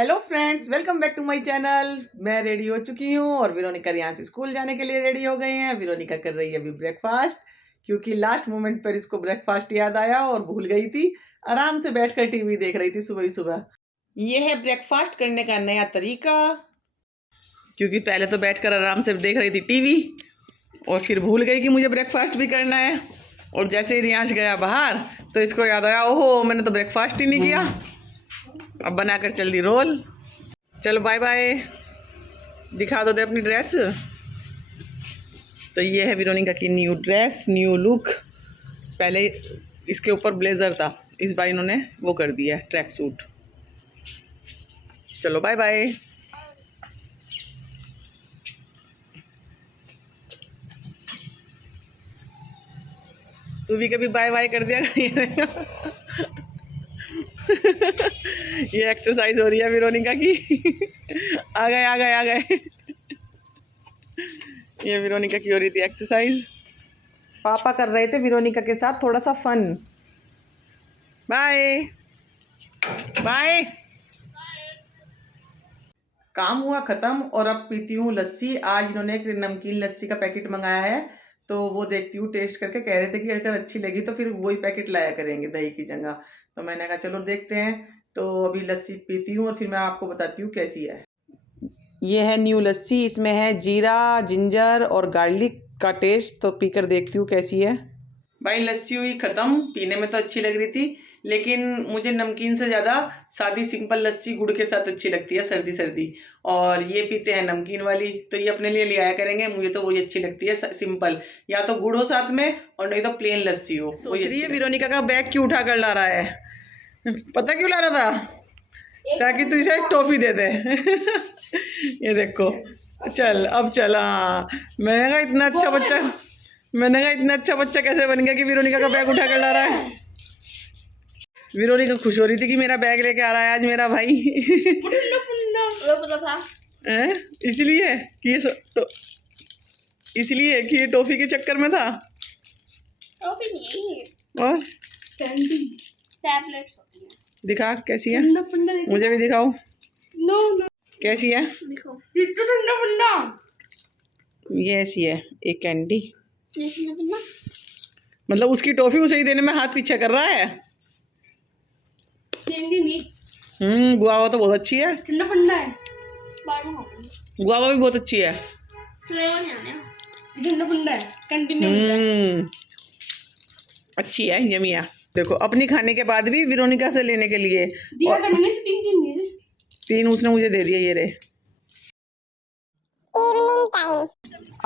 Hello friends, welcome back to my channel. मैं ready हो चुकी हूँ और विरोनिका यहाँ से स्कूल जाने के लिए रेडी हो गए हैं। विरोनिका कर रही है अभी ब्रेकफास्ट, क्योंकि लास्ट मोमेंट पर इसको ब्रेकफास्ट याद आया और भूल गई थी। आराम से बैठकर टीवी देख रही थी सुबह ही सुबह। ये है ब्रेकफास्ट करने का नया तरीका, क्योंकि पहले तो बैठकर आराम से देख रही थी टीवी और फिर भूल गई कि मुझे ब्रेकफास्ट भी करना है। और जैसे ही रियांश गया बाहर तो इसको याद आया, ओहो मैंने तो ब्रेकफास्ट ही नहीं किया। अब बनाकर चल दी रोल। चलो बाय बाय, दिखा दो दे अपनी ड्रेस। तो ये है विरोनिका की न्यू ड्रेस, न्यू लुक। पहले इसके ऊपर ब्लेजर था, इस बार इन्होंने वो कर दिया है, ट्रैक सूट। चलो बाय बाय। तू भी कभी बाय बाय कर दिया। ये एक्सरसाइज हो रही है विरोनिका की। आ गए आ गए आ गए। ये विरोनिका की हो रही थी एक्सरसाइज। पापा कर रहे थे विरोनिका के साथ थोड़ा सा फन। Bye bye. काम हुआ खत्म और अब पीती हूँ लस्सी। आज इन्होंने एक नमकीन लस्सी का पैकेट मंगाया है, तो वो देखती हूँ टेस्ट करके। कह रहे थे कि अगर अच्छी लगी तो फिर वही पैकेट लाया करेंगे दही की जगह। तो मैंने कहा चलो देखते हैं। तो अभी लस्सी पीती हूँ और फिर मैं आपको बताती हूँ कैसी है। ये है न्यू लस्सी, इसमें है जीरा, जिंजर और गार्लिक का टेस्ट। तो पीकर देखती हूँ कैसी है। भाई लस्सी हुई ख़त्म। पीने में तो अच्छी लग रही थी, लेकिन मुझे नमकीन से ज़्यादा सादी सिंपल लस्सी गुड़ के साथ अच्छी लगती है, सर्दी सर्दी। और ये पीते हैं नमकीन वाली, तो ये अपने लिए ले आया करेंगे। मुझे तो वही अच्छी लगती है सिंपल, या तो गुड़ हो साथ में और नहीं तो प्लेन लस्सी हो। सोच रही है विरोनिका का बैग क्यों उठा कर ला रहा है। पता क्यों ला रहा था? ताकि तू इसे टॉफी दे दे। ये देखो, चल अब चल। हाँ, मैंने कहा इतना अच्छा बच्चा, मैंने कहा इतना अच्छा बच्चा कैसे बन गया कि विरोनिका का बैग उठा कर ला रहा है। विरोनिका खुश हो रही थी कि मेरा बैग लेके आ रहा है आज मेरा भाई। पता था इसलिए कि तो इसलिए कि ये टॉफी के चक्कर में था। टॉफी नहीं, और कैंडी टैबलेट्स होती है। दिखा कैसी है, फंडा मुझे भी दिखाओ। नो नो कैसी है? देखो, ये तो ठंडा फंडा। ये ऐसी है एक कैंडी। ठंडा फंडा मतलब उसकी टॉफी उसे ही देने में हाथ पीछे कर रहा है। कैंडी नहीं। गुआवा तो बहुत अच्छी है। ठंडा फंडा है, बाद में खाऊंगी। गुआवा भी बहुत अच्छी है। फ्लेवर नहीं आने, ये ठंडा फंडा है, कंटिन्यू। अच्छी है, यमी है। देखो अपनी खाने के बाद भी विरोनिका से लेने के लिए दिया था मैंने, तीन तीन दिए थे। 3 उसने मुझे दे दिया। ये रहे।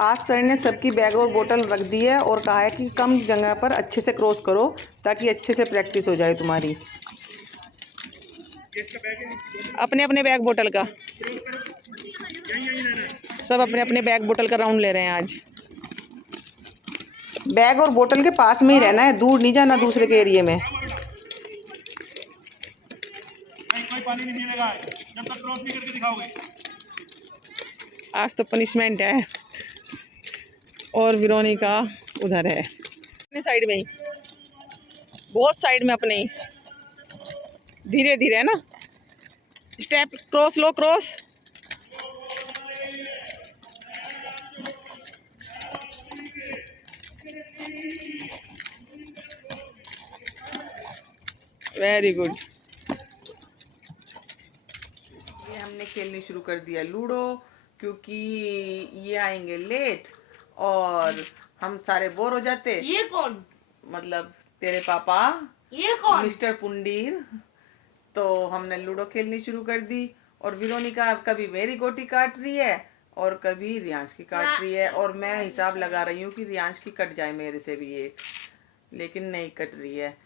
आज सर ने सबकी बैग और बोतल रख दी है और कहा है कि कम जगह पर अच्छे से क्रॉस करो ताकि अच्छे से प्रैक्टिस हो जाए तुम्हारी। अपने अपने बैग बोतल का सब अपने अपने बैग बोतल का राउंड ले रहे हैं आज। बैग और बोतल के पास में ही रहना है, दूर नहीं जाना दूसरे के एरिया में। कोई पानी नहीं मिलेगा जब तक क्रॉस नहीं करके दिखाओगे। आज तो पनिशमेंट है। और विरोनिका उधर है अपने साइड में ही, बहुत साइड में अपने ही। धीरे धीरे है ना, स्टेप क्रॉस लो, क्रॉस। Very good. ये हमने खेलनी शुरू कर दिया लूडो, क्योंकि ये आएंगे लेट और हम सारे बोर हो जाते। ये कौन? मतलब तेरे पापा, ये कौन? मिस्टर पुंडीर। तो हमने लूडो खेलनी शुरू कर दी और विरोनिका कभी मेरी गोटी काट रही है और कभी रियांश की काट रही है। और मैं हिसाब लगा रही हूँ कि रियांश की कट जाए मेरे से भी एक, लेकिन नहीं कट रही है।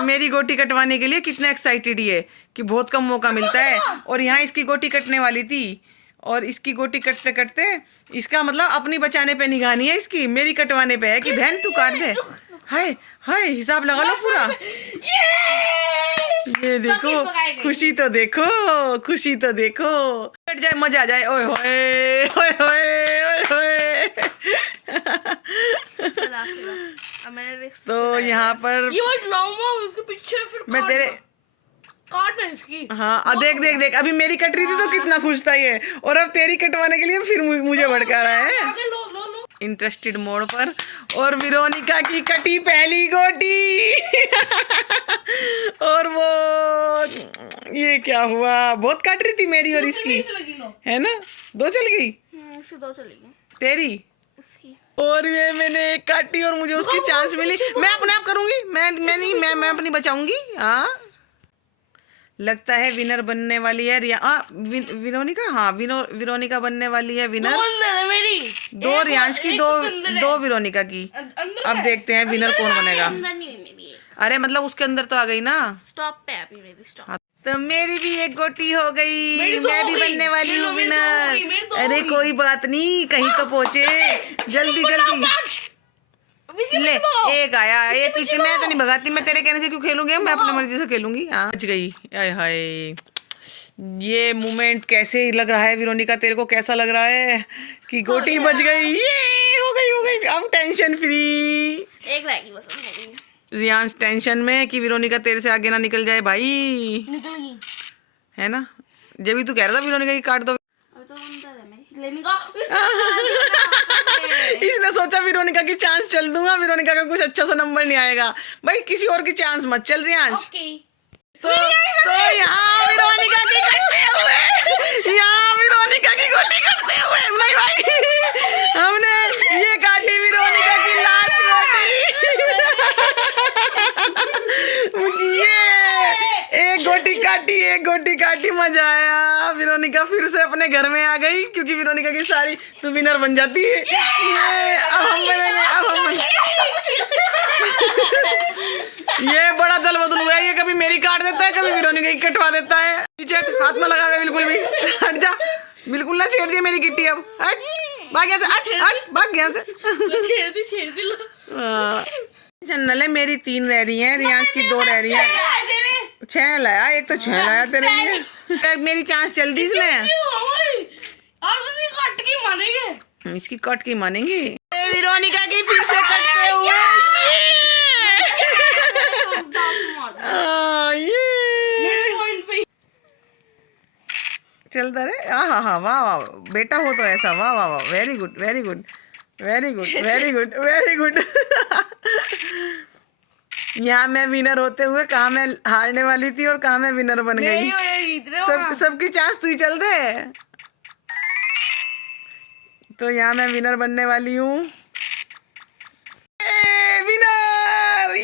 मेरी गोटी कटवाने के लिए कितना एक्साइटेड ये कि बहुत कम मौका मिलता है। और यहाँ इसकी गोटी कटने वाली थी और इसकी गोटी कटते कटते, इसका मतलब अपनी बचाने पे निगाह नहीं है इसकी, मेरी कटवाने पे है कि बहन तू काट दे। हाय हाय, हिसाब लगा लो पूरा। ये देखो, खुशी तो देखो, खुशी तो देखो। कट जाए मजा आ जाए। ओए होए ओए होए ओए होए। तो यहाँ पर ये उसके पीछे फिर मैं तेरे काट है इसकी। हाँ देख देख देख, अभी मेरी कट रही थी तो कितना खुश था ये, और अब तेरी कटवाने के लिए फिर मुझे भड़का रहा है आगे लो लो लो। इंटरेस्टेड मोड पर। और वेरोनिका की कटी पहली गोटी और वो ये क्या हुआ, बहुत काट रही थी मेरी और इसकी, लगी लो। है ना, दो चल गई इसकी दो चलेगी तेरी, इसकी। और ये मैंने एक काटी और मुझे उसकी चांस मिली। मैं अपने आप करूंगी, मैं नहीं, मैं अपनी बचाऊंगी। हाँ लगता है विनर बनने वाली है रिया, वेरोनिका, हाँ वेरोनिका बनने वाली है विनर। दो अंदर है मेरी, दो रियांश की, दो वेरोनिका की। अंदर अब देखते हैं विनर कौन बनेगा। अंदर नहीं हुई मेरी। अरे मतलब उसके अंदर तो आ गई ना। स्टॉप पे अभी मेरी स्टॉप। हाँ, तो मेरी भी एक गोटी हो गई, मेरी दो मैं हो भी गई। बनने वाली हूँ मेरी दो हो विनर। गई, मेरी दो अरे हो गई। कोई बात नहीं, कहीं तो पहुँचे, जल्दी जल्दी ले। एक आया, ये पीछे, मैं तो नहीं भगाती, मैं तेरे कहने से क्यों खेलूंगी, मैं अपनी मर्जी से खेलूंगी। हाँ बच गई, आय हाय, ये मोमेंट कैसे लग रहा है वेरोनिका, तेरे को कैसा लग रहा है कि गोटी बच गई, ये हो गई, अब टेंशन फ्री। एक रहेगी बस मेरी। रियांश टेंशन में कि वेरोनिका तेरे से आगे ना निकल जाए भाई, निकल गई। है ना, जब भी तू कह रहा था वेरोनिका की काट दो। अब तो अंदर है मेरी लेने का। इसने सोचा वेरोनिका की चांस चल दूंगा, वेरोनिका का कुछ अच्छा सा नंबर नहीं आएगा भाई, किसी और की चांस मत चल रियांश। ओके। तो यहाँ वेरोनिका की करते हुए, यहाँ वेरोनिका की गोटी करते हुए नहीं भाई, हमने ये काटी वेरोनिका की लास्ट गोटी। ये एक गोटी काटी, मजा आया। वेरोनिका फिर से अपने घर में आ गई, क्योंकि वेरोनिका की सारी तो विनर बन जाती है। ये अब हम बनेंगे, अब हम ये बड़ा दल बदल हुआ है, ये कभी मेरी काट देता है, कभी वेरोनिका की कटवा देता है। पीछे हाथ में लगा बिल्कुल भी, हट जा, बिल्कुल ना छेड़ दिया मेरी गिट्टी, अब हट, भाग यहाँ से, हट भाग यहाँ से। छेड़ दी लो। चन्नले मेरी 3 रह रही हैं, रियांश की 2 रह रही हैं। 6 लाया, एक तो 6 लाया तेरे लिए। मेरी चांस चल दी इसमें, कट की मानेंगे, इसकी कट की मानेंगे। वेरोनिका की फिर से कटते हुए चलता रहे। हाँ हाँ, वाह वाह बेटा हो तो ऐसा, वाह वाह वाह, very good very good very good very good very good. यहाँ मैं विनर होते हुए कहाँ मैं हारने वाली थी और कहाँ मैं विनर बन गई। सबकी चांस तू ही चल दे। तो यहाँ मैं विनर बनने वाली हूँ, विनर।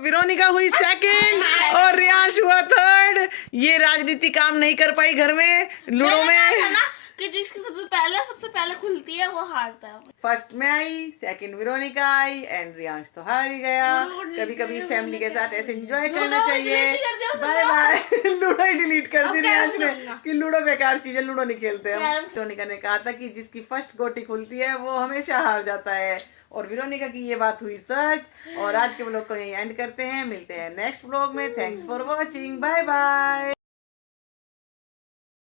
वेरोनिका हुई सेकंड और रियांश हुआ थर्ड। ये राजनीति काम नहीं कर पाई घर में, लूडो में कि जिसकी सबसे पहले खुलती है वो हारता है। फर्स्ट में आई, सेकंड वेरोनिका आई एंड रियांश तो हार ही गया। कभी कभी फैमिली के साथ ऐसे एंजॉय करना चाहिए। Bye bye. लूडो ही डिलीट कर दी रियांश ने कि लूडो बेकार चीज है, लूडो नहीं खेलते हम। वेरोनिका ने कहा था कि जिसकी फर्स्ट गोटी खुलती है वो हमेशा हार जाता है, और वेरोनिका की ये बात हुई सच। और आज के व्लॉग को यहीं एंड करते हैं, मिलते हैं नेक्स्ट व्लॉग में। Thanks for watching, bye bye.